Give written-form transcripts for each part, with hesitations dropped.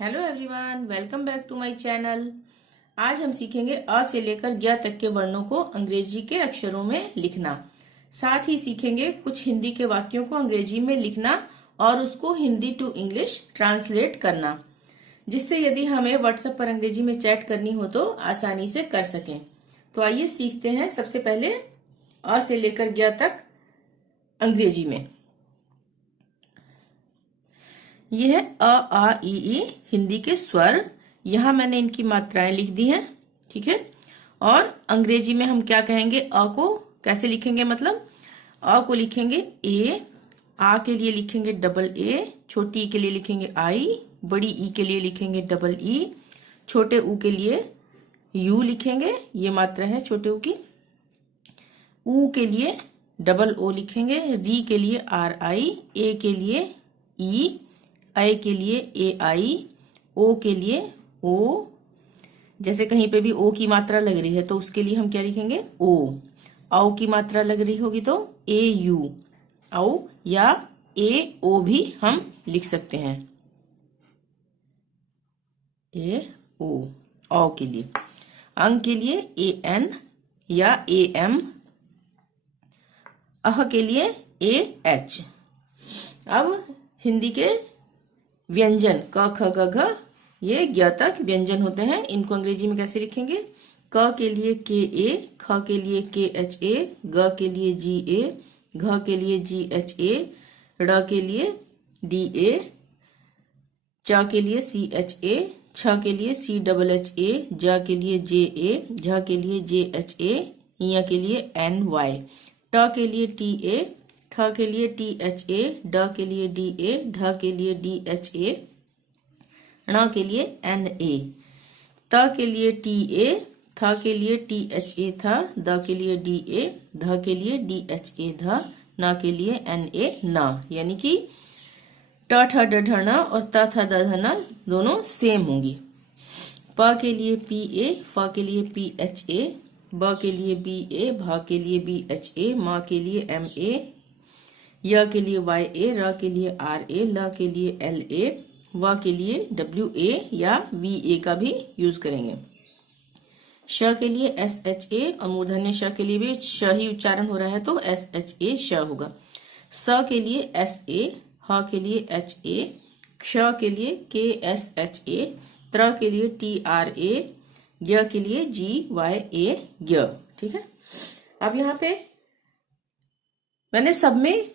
Hello everyone, welcome back to my channel. आज हम सीखेंगे अ से लेकर ज्ञ तक के वर्णों को अंग्रेजी के अक्षरों में लिखना। साथ ही सीखेंगे कुछ हिंदी के वाक्यों को अंग्रेजी में लिखना और उसको हिंदी टू इंग्लिश ट्रांसलेट करना, जिससे यदि हमें व्हाट्सएप पर अंग्रेजी में चैट करनी हो तो आसानी से कर सकें। तो आइए सीखते हैं। सबसे पहले अ से लेकर ज्ञ तक अंग्रेजी में। ये है अ आ ई हिंदी के स्वर। यहां मैंने इनकी मात्राएं लिख दी हैं, ठीक है। और अंग्रेजी में हम क्या कहेंगे, अ को कैसे लिखेंगे, मतलब अ को लिखेंगे ए, आ के लिए लिखेंगे डबल ए, छोटी ई के लिए लिखेंगे आई, बड़ी ई के लिए लिखेंगे डबल ई, छोटे ऊ के लिए यू लिखेंगे, ये मात्रा है छोटे ऊ की। ऊ के लिए डबल ओ लिखेंगे, री के लिए आर आई, ए के लिए ई, आई के लिए ए आई, ओ के लिए ओ। जैसे कहीं पे भी ओ की मात्रा लग रही है तो उसके लिए हम क्या लिखेंगे, ओ। औ की मात्रा लग रही होगी तो ए यू, औ, या ए ओ भी हम लिख सकते हैं, ए ओ, औ के लिए। अंग के लिए ए एन या ए एम, अह के लिए ए एच। अब हिंदी के व्यंजन क ख ग घ, ये ज्ञ तक व्यंजन होते हैं। इनको अंग्रेजी में कैसे लिखेंगे, क के लिए के ए, ख के लिए के एच ए, ग के लिए जी ए, घ के लिए जी एच ए, ड़ के लिए डी ए, च के लिए सी एच ए, छ के लिए सी डबल एच ए, ज के लिए जे ए, झ के लिए जे एच ए, य के लिए एन वाई, ट के लिए टी ए, ठ के लिए टी एच ए, ड के लिए डी ए, ढ के लिए डी एच ए, ण के लिए एन ए, त के लिए टी ए, थ के लिए टी एच ए थ, द के लिए डी ए, ध के लिए डी एच ए ध, न के लिए एन ए न। यानी कि ट ठ ड ढ न और त थ द ध न दोनों सेम होंगी। प के लिए पी ए, फ के लिए पी एच ए, ब के लिए बी ए, भ के लिए बी एच ए, म के लिए एम ए, य के लिए वाई ए, र के लिए आर ए, ल के लिए एल ए, व के लिए डब्ल्यू ए या वी ए का भी यूज करेंगे। श के लिए एस एच ए, और मूर्धन्य श के लिए भी श ही उच्चारण हो रहा है तो एस एच ए श होगा। स के लिए एस ए, ह के लिए एच ए, क्ष के लिए के एस एच ए, त्र के लिए टी आर ए, य के लिए जी वाई ए य, ठीक है। अब यहाँ पे मैंने सब में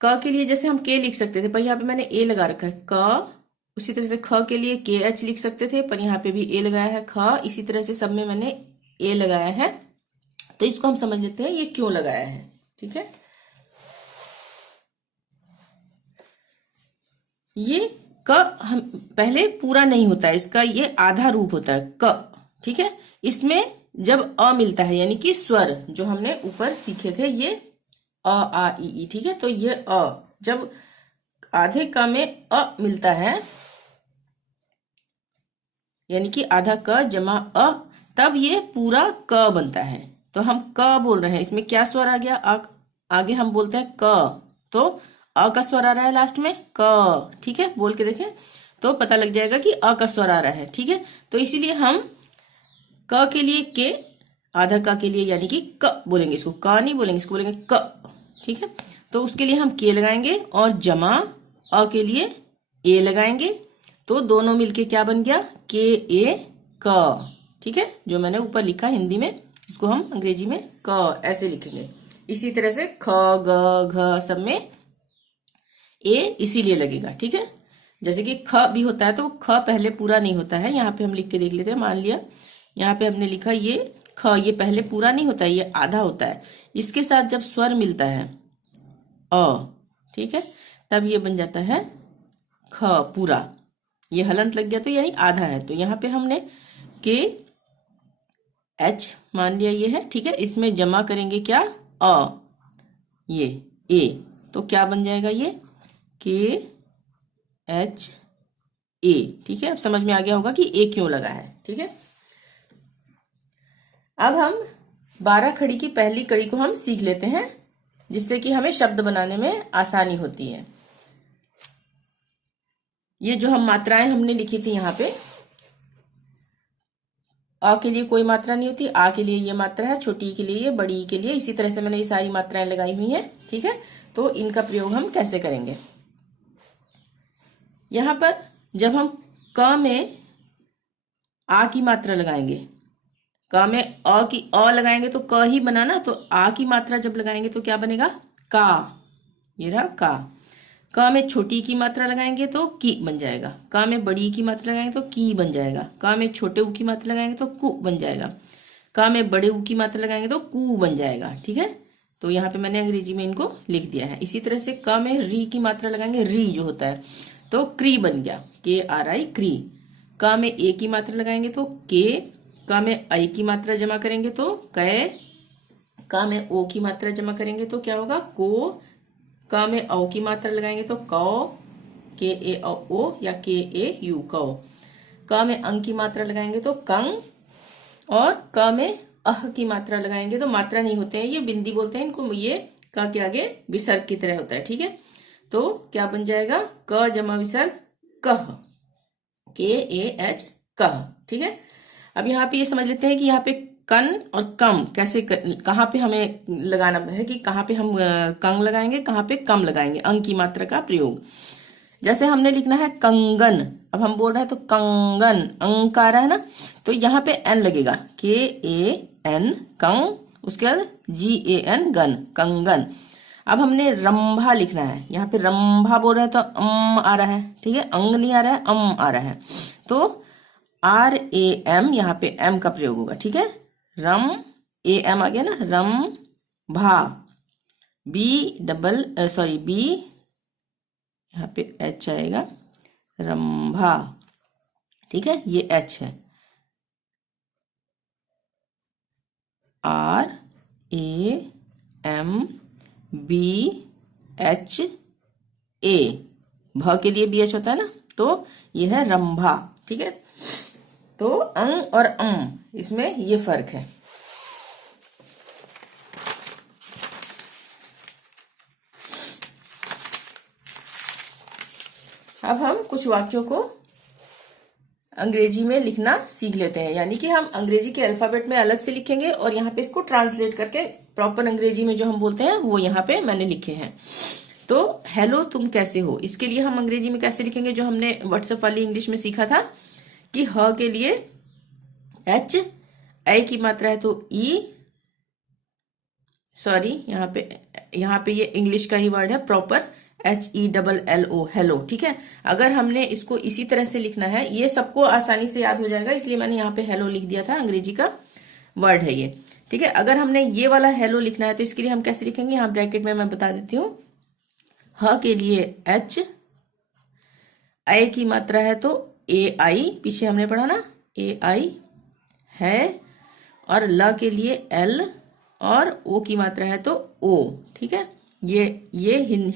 क के लिए जैसे हम के लिख सकते थे, पर यहाँ पे मैंने ए लगा रखा है, क। उसी तरह से ख के लिए के एच लिख सकते थे, पर यहाँ पे भी ए लगाया है, ख। इसी तरह से सब में मैंने ए लगाया है। तो इसको हम समझ लेते हैं ये क्यों लगाया है, ठीक है। ये क हम पहले पूरा नहीं होता है, इसका ये आधा रूप होता है क, ठीक है। इसमें जब अ मिलता है, यानी कि स्वर जो हमने ऊपर सीखे थे, ये अ आ ई, ठीक है। तो ये अ जब आधे क में अ मिलता है, यानी कि आधा क जमा अ, तब ये पूरा क बनता है। तो हम क बोल रहे हैं, इसमें क्या स्वर आ गया, आगे हम बोलते हैं क, तो अ का स्वर आ रहा है लास्ट में क, ठीक है। बोल के देखें तो पता लग जाएगा कि अ का स्वर आ रहा है, ठीक है। तो इसीलिए हम क के लिए के, आधा क के लिए यानी कि क बोलेंगे, इसको क नहीं बोलेंगे, इसको बोलेंगे क, ठीक है। तो उसके लिए हम के लगाएंगे और जमा अ के लिए ए लगाएंगे, तो दोनों मिलके क्या बन गया, के ए क, ठीक है। जो मैंने ऊपर लिखा हिंदी में, इसको हम अंग्रेजी में क ऐसे लिखेंगे। इसी तरह से ख ग घ सब में ए इसीलिए लगेगा, ठीक है। जैसे कि ख भी होता है तो ख पहले पूरा नहीं होता है, यहाँ पे हम लिख के देख लेते हैं। मान लिया यहाँ पे हमने लिखा ये ख, ये पहले पूरा नहीं होता है, ये आधा होता है। इसके साथ जब स्वर मिलता है अ, ठीक है, तब ये बन जाता है ख पूरा। ये हलंत लग गया तो यानी आधा है, तो यहाँ पे हमने के एच मान लिया ये है, ठीक है। इसमें जमा करेंगे क्या, अ, ये ए, तो क्या बन जाएगा ये के एच ए, ठीक है। अब समझ में आ गया होगा कि ए क्यों लगा है, ठीक है। अब हम 12 खड़ी की पहली कड़ी को हम सीख लेते हैं, जिससे कि हमें शब्द बनाने में आसानी होती है। ये जो हम मात्राएं हमने लिखी थी यहाँ पे, अ के लिए कोई मात्रा नहीं होती, आ के लिए ये मात्रा है, छोटी ई के लिए ये, बड़ी ई के लिए, इसी तरह से मैंने ये सारी मात्राएं लगाई हुई हैं। ठीक है, तो इनका प्रयोग हम कैसे करेंगे। यहां पर जब हम क में आ की मात्रा लगाएंगे, क में अ लगाएंगे तो क ही बना ना, तो आ की मात्रा जब लगाएंगे तो क्या बनेगा, का। ये रहा का। क में छोटी की मात्रा लगाएंगे तो की बन जाएगा, क में बड़ी की मात्रा लगाएंगे तो की बन जाएगा, क में छोटे ऊ की मात्रा लगाएंगे तो कु बन जाएगा, क में बड़े ऊ की मात्रा लगाएंगे तो कु बन जाएगा। ठीक है, तो यहाँ पे मैंने अंग्रेजी में इनको लिख दिया है। इसी तरह से क में री की मात्रा लगाएंगे, री जो होता है तो क्री बन गया, KRI क्री। क में ए की मात्रा लगाएंगे तो के, क में आई की मात्रा जमा करेंगे तो कै, क में ओ की मात्रा जमा करेंगे तो क्या होगा, को। क में औ की मात्रा लगाएंगे तो कौ, KAO या KAU कौ। क में अंग की मात्रा लगाएंगे तो कंग, और क में अह की मात्रा लगाएंगे तो मात्रा नहीं होते हैं, ये बिंदी बोलते हैं इनको, ये क के आगे विसर्ग की तरह होता है। ठीक है, तो क्या बन जाएगा, क जमा विसर्ग कह, KAH कह। ठीक है, अब यहाँ पे ये समझ लेते हैं कि यहाँ पे कन और कम कैसे कहाँ पे हमें लगाना है, कि कहाँ पे हम कंग लगाएंगे, कहाँ पे कम लगाएंगे, अंग की मात्रा का प्रयोग। जैसे हमने लिखना है कंगन, अब हम बोल रहे हैं तो कंगन, अंग का आ रहा है ना, तो यहाँ पे एन लगेगा, KAN कंग, उसके बाद GAN गन, कंगन। अब हमने रंभा लिखना है, यहाँ पे रंभा बोल रहे हैं तो आ रहा है। ठीक है, अंग नहीं आ रहा है, आ रहा है, तो RAM यहाँ पे M का प्रयोग होगा। ठीक है, रम, AM आ गया ना, रम भा, B यहाँ पे H आएगा, रंभा। ठीक है, ये H है, RAMBHA, भ के लिए BH होता है ना, तो ये है रंभा। ठीक है, तो अंग और इसमें ये फर्क है। अब हम कुछ वाक्यों को अंग्रेजी में लिखना सीख लेते हैं, यानी कि हम अंग्रेजी के अल्फाबेट में अलग से लिखेंगे और यहाँ पे इसको ट्रांसलेट करके प्रॉपर अंग्रेजी में जो हम बोलते हैं वो यहाँ पे मैंने लिखे हैं। तो हेलो तुम कैसे हो, इसके लिए हम अंग्रेजी में कैसे लिखेंगे, जो हमने व्हाट्सएप वाली इंग्लिश में सीखा था कि ह के लिए H, आई की मात्रा है तो ई, सॉरी यहाँ पे ये इंग्लिश का ही वर्ड है प्रॉपर, HELLO, हेलो। ठीक है, अगर हमने इसको इसी तरह से लिखना है, ये सबको आसानी से याद हो जाएगा, इसलिए मैंने यहाँ पे हेलो लिख दिया था, अंग्रेजी का वर्ड है ये। ठीक है, अगर हमने ये वाला हेलो लिखना है तो इसके लिए हम कैसे लिखेंगे, यहाँ ब्रैकेट में मैं बता देती हूँ। ह के लिए H, आई की मात्रा है तो AI, पीछे हमने पढ़ा ना AI है, और ल के लिए L, और ओ की मात्रा है तो O। ठीक है, ये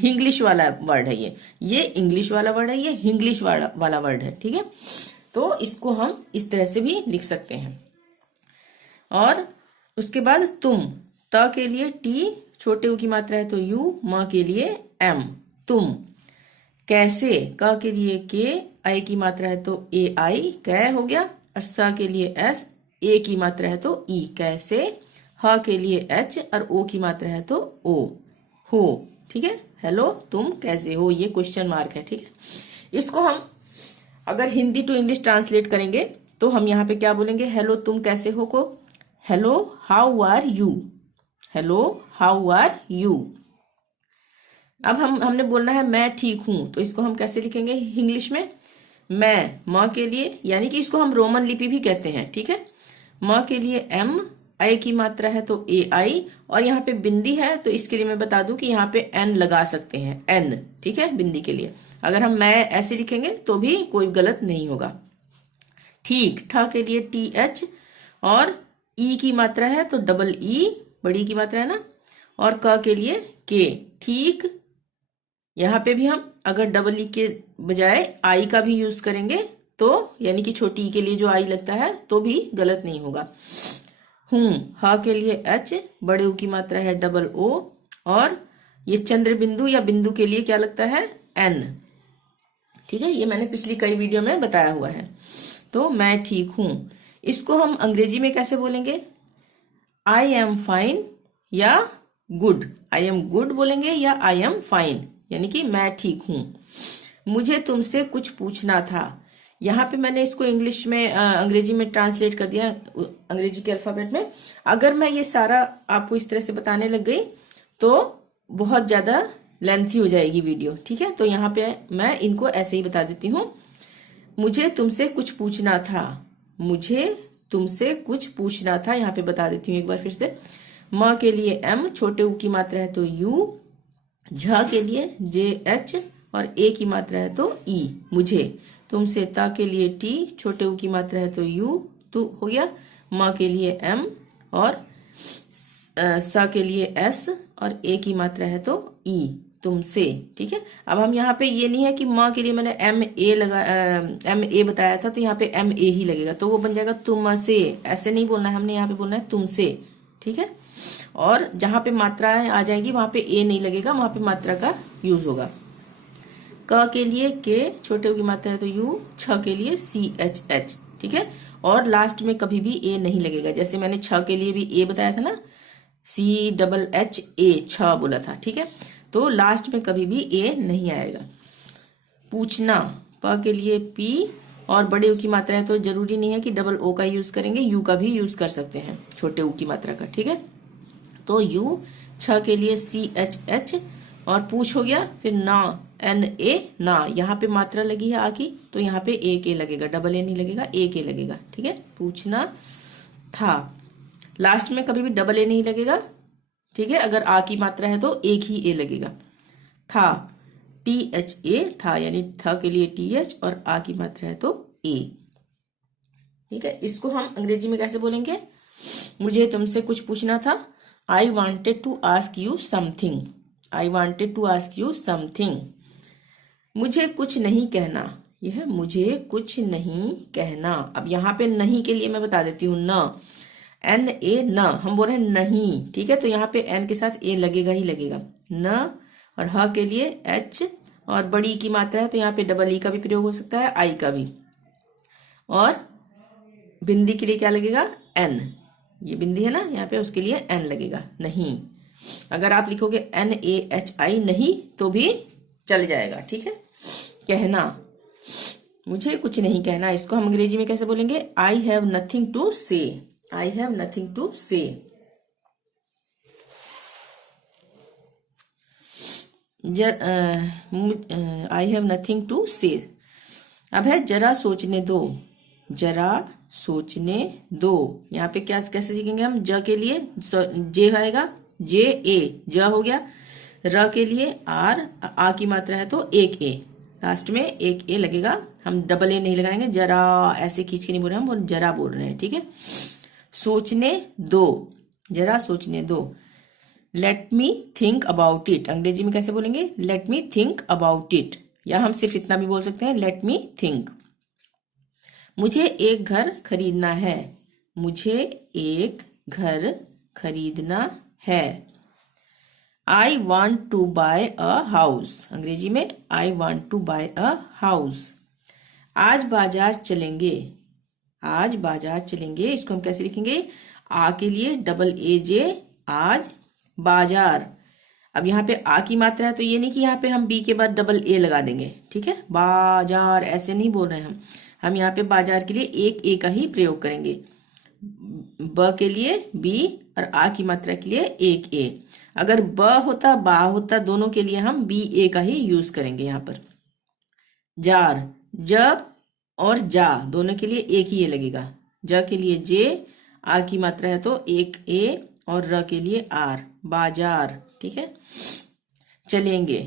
इंग्लिश वाला वर्ड है, ये इंग्लिश वाला वर्ड है, ये इंग्लिश वाला वर्ड है। ठीक है, तो इसको हम इस तरह से भी लिख सकते हैं। और उसके बाद तुम, त के लिए T, छोटे ऊ की मात्रा है तो U, म के लिए M, तुम। कैसे, क के लिए K, आई की मात्रा है तो AI, कै हो गया, और स के लिए S, ए की मात्रा है तो ई, कैसे। ह के लिए H, और ओ की मात्रा है तो O, हो। ठीक है, हेलो तुम कैसे हो, ये क्वेश्चन मार्क है। ठीक है, इसको हम अगर हिंदी टू इंग्लिश ट्रांसलेट करेंगे तो हम यहाँ पे क्या बोलेंगे, हेलो तुम कैसे हो को hello how are you, hello how are you. अब हमने बोलना है मैं ठीक हूं, तो इसको हम कैसे लिखेंगे इंग्लिश में, मैं, म के लिए, यानी कि इसको हम रोमन लिपि भी कहते हैं। ठीक है, म के लिए M, आई की मात्रा है तो AI, और यहाँ पे बिंदी है तो इसके लिए मैं बता दूं कि यहाँ पे N लगा सकते हैं, N। ठीक है, बिंदी के लिए अगर हम मैं ऐसे लिखेंगे तो भी कोई गलत नहीं होगा। ठीक, ठ के लिए TH, और ई की मात्रा है तो EE, बड़ी की मात्रा है ना, और क के लिए K। ठीक, यहाँ पे भी हम अगर EE के बजाय आई का भी यूज करेंगे तो, यानी कि छोटी ई के लिए जो आई लगता है तो भी गलत नहीं होगा। हूं, ह के लिए H, बड़े ऊ की मात्रा है OO, और ये चंद्र बिंदु या बिंदु के लिए क्या लगता है N। ठीक है, ये मैंने पिछली कई वीडियो में बताया हुआ है। तो मैं ठीक हूं, इसको हम अंग्रेजी में कैसे बोलेंगे? आई एम फाइन या गुड। आई एम गुड बोलेंगे या आई एम फाइन, यानी कि मैं ठीक हूं। मुझे तुमसे कुछ पूछना था। यहाँ पे मैंने इसको इंग्लिश में अंग्रेजी में ट्रांसलेट कर दिया, अंग्रेजी के अल्फाबेट में। अगर मैं ये सारा आपको इस तरह से बताने लग गई तो बहुत ज्यादा लेंथी हो जाएगी वीडियो, ठीक है। तो यहाँ पे मैं इनको ऐसे ही बता देती हूँ। मुझे तुमसे कुछ पूछना था, मुझे तुमसे कुछ पूछना था, यहाँ पे बता देती हूँ एक बार फिर से। म के लिए एम, छोटे ऊ की मात्रा है तो यू, झ के लिए जे एच और ए की मात्रा है तो ई, मुझे। तुमसे ता के लिए टी, छोटे ऊ की मात्रा है तो यू, तू हो गया। म के लिए एम और स के लिए एस और ए की मात्रा है तो ई, तुमसे, ठीक है। अब हम यहाँ पे ये नहीं है कि माँ के लिए मैंने एम ए बताया था तो यहाँ पे एम ए ही लगेगा, तो वो बन जाएगा तुमसे। ऐसे नहीं बोलना है हमने, यहाँ पे बोलना है तुमसे, ठीक है। और जहां पे मात्राएं आ जाएंगी वहां पे ए नहीं लगेगा, वहां पे मात्रा का यूज होगा। क के लिए के, छोटे ऊ की मात्रा है तो यू, छ के लिए सी एच एच, ठीक है। और लास्ट में कभी भी ए नहीं लगेगा, जैसे मैंने छ के लिए भी ए बताया था ना, सी डबल एच ए, छ बोला था, ठीक है। तो लास्ट में कभी भी ए नहीं आएगा। पूछना, प के लिए पी और बड़े ऊ की मात्रा है तो जरूरी नहीं है कि डबल ओ का यूज करेंगे, यू का भी यूज कर सकते हैं छोटे ऊ की मात्रा का, ठीक है। तो यू, छ के लिए सी एच एच और पूछ हो गया। फिर ना, एन ए, ना, यहाँ पे मात्रा लगी है आ की तो यहाँ पे ए के लगेगा, डबल ए नहीं लगेगा, ए के लगेगा, ठीक है। पूछना था, लास्ट में कभी भी डबल ए नहीं लगेगा, ठीक है। अगर आ की मात्रा है तो एक ही ए लगेगा। था, टी एच ए, था यानी था के लिए टी एच और आ की मात्रा है तो ए, ठीक है। इसको हम अंग्रेजी में कैसे बोलेंगे? मुझे तुमसे कुछ पूछना था। I wanted to ask you something, I wanted to ask you something. मुझे कुछ नहीं कहना, यह है मुझे कुछ नहीं कहना। अब यहाँ पे नहीं के लिए मैं बता देती हूँ, न, एन ए, न, हम बोल रहे हैं नहीं, ठीक है। तो यहाँ पे एन के साथ ए लगेगा ही लगेगा, न। और ह के लिए एच और बड़ी की मात्रा है तो यहाँ पे डबल ई का भी प्रयोग हो सकता है, आई का भी। और बिंदी के लिए क्या लगेगा? एन, ये बिंदी है ना यहाँ पे, उसके लिए एन लगेगा, नहीं। अगर आप लिखोगे एन ए एच आई, नहीं, तो भी चल जाएगा, ठीक है। कहना, मुझे कुछ नहीं कहना, इसको हम अंग्रेजी में कैसे बोलेंगे? आई हैव नथिंग टू से, आई हैव नथिंग टू से। आई हैव नथिंग टू से। अब है जरा सोचने दो, जरा सोचने दो। यहाँ पे क्या कैसे सीखेंगे हम? ज के लिए जे आएगा, जे ए, ज हो गया। र के लिए आर, आ की मात्रा है तो एक ए, लास्ट में एक ए लगेगा, हम डबल ए नहीं लगाएंगे। जरा ऐसे खींच के नहीं बोल रहे, हम जरा बोल रहे हैं, ठीक है। सोचने दो, जरा सोचने दो। Let me think about it, अंग्रेजी में कैसे बोलेंगे? Let me think about it, या हम सिर्फ इतना भी बोल सकते हैं, लेट मी थिंक। मुझे एक घर खरीदना है, मुझे एक घर खरीदना है। I want to buy a house, Angrezi में I want to buy a house. आज बाजार चलेंगे, आज बाजार चलेंगे, इसको हम कैसे लिखेंगे? आ के लिए डबल ए जे, आज बाजार। अब यहाँ पे आ की मात्रा है तो ये नहीं कि यहाँ पे हम बी के बाद डबल ए लगा देंगे, ठीक है। बाजार ऐसे नहीं बोल रहे हैं हम यहाँ पे बाजार के लिए एक ए का ही प्रयोग करेंगे। ब के लिए बी और आ की मात्रा के लिए एक ए। अगर ब होता बा होता, दोनों के लिए हम बी ए का ही यूज करेंगे यहाँ पर। जार, ज और जा दोनों के लिए एक ही ए लगेगा। ज के लिए जे, आ की मात्रा है तो एक ए और र के लिए आर, बाजार, ठीक है। चलेंगे,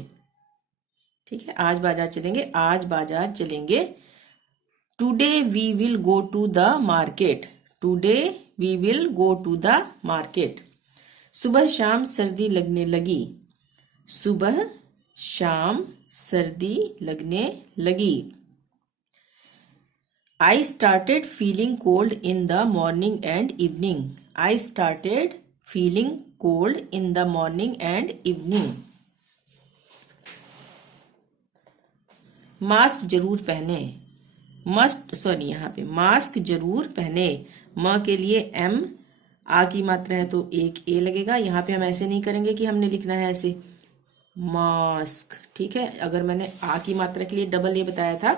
ठीक है, आज बाजार चलेंगे, आज बाजार चलेंगे। Today we will go to the market, today we will go to the market. सुबह शाम सर्दी लगने लगी, सुबह शाम सर्दी लगने लगी। I started feeling cold in the morning and evening, I started feeling cold in the morning and evening. Mask जरूर पहने, यहाँ पे मास्क जरूर पहने। म के लिए M, आ की मात्रा है तो एक ए लगेगा। यहाँ पे हम ऐसे नहीं करेंगे कि हमने लिखना है ऐसे मास्क, ठीक है। अगर मैंने आ की मात्रा के लिए डबल ए बताया था,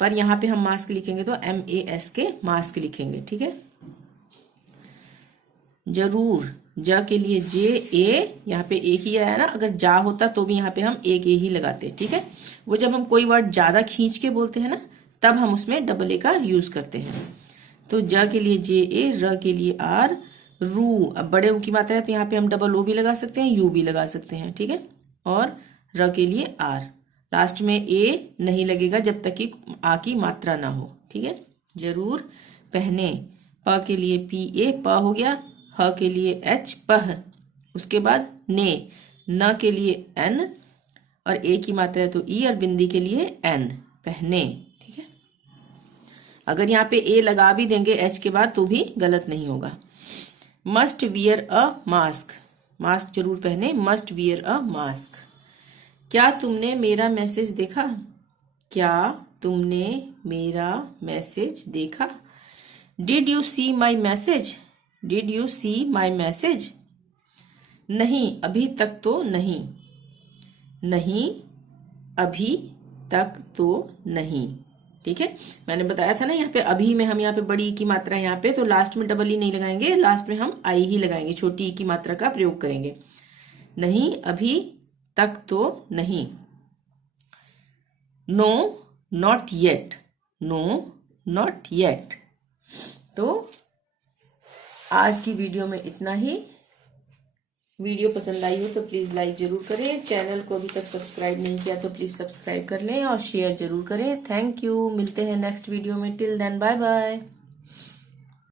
पर यहाँ पे हम मास्क लिखेंगे तो MASK मास्क लिखेंगे, ठीक है। जरूर, ज के लिए JA, यहाँ पे एक ही आया ना, अगर जा होता तो भी यहाँ पे हम एक ए ही लगाते, ठीक है। वो जब हम कोई वर्ड ज्यादा खींच के बोलते हैं ना, तब हम उसमें डबल ए का यूज करते हैं। तो ज के लिए JA, र के लिए R, रू, अब बड़े ऊ की मात्रा है तो यहाँ पे हम डबल ओ भी लगा सकते हैं, यू भी लगा सकते हैं, ठीक है। और र के लिए R, लास्ट में ए नहीं लगेगा जब तक कि आ की मात्रा ना हो, ठीक है। जरूर पहने। प के लिए PA, प हो गया। ह के लिए H, पह। उसके बाद ने, न के लिए N, और ए की मात्रा है तो ई, और बिंदी के लिए N, पहने, ठीक है। अगर यहाँ पे ए लगा भी देंगे एच के बाद तो भी गलत नहीं होगा। Must wear a mask, mask जरूर पहने, मस्ट वियर अ मास्क। क्या तुमने मेरा मैसेज देखा, क्या तुमने मेरा मैसेज देखा। Did you see my message, did you see my message. नहीं अभी तक तो नहीं, नहीं अभी तक तो नहीं, ठीक है। मैंने बताया था ना यहाँ पे अभी में हम यहाँ पे बड़ी की मात्रा है यहाँ पे, तो लास्ट में डबल ई नहीं लगाएंगे, लास्ट में हम आई ही लगाएंगे, छोटी ई की मात्रा का प्रयोग करेंगे। नहीं अभी तक तो नहीं। No not yet, no not yet. तो आज की वीडियो में इतना ही। वीडियो पसंद आई हो तो प्लीज़ लाइक जरूर करें, चैनल को अभी तक सब्सक्राइब नहीं किया तो प्लीज़ सब्सक्राइब कर लें और शेयर जरूर करें। थैंक यू, मिलते हैं नेक्स्ट वीडियो में। Till then bye bye.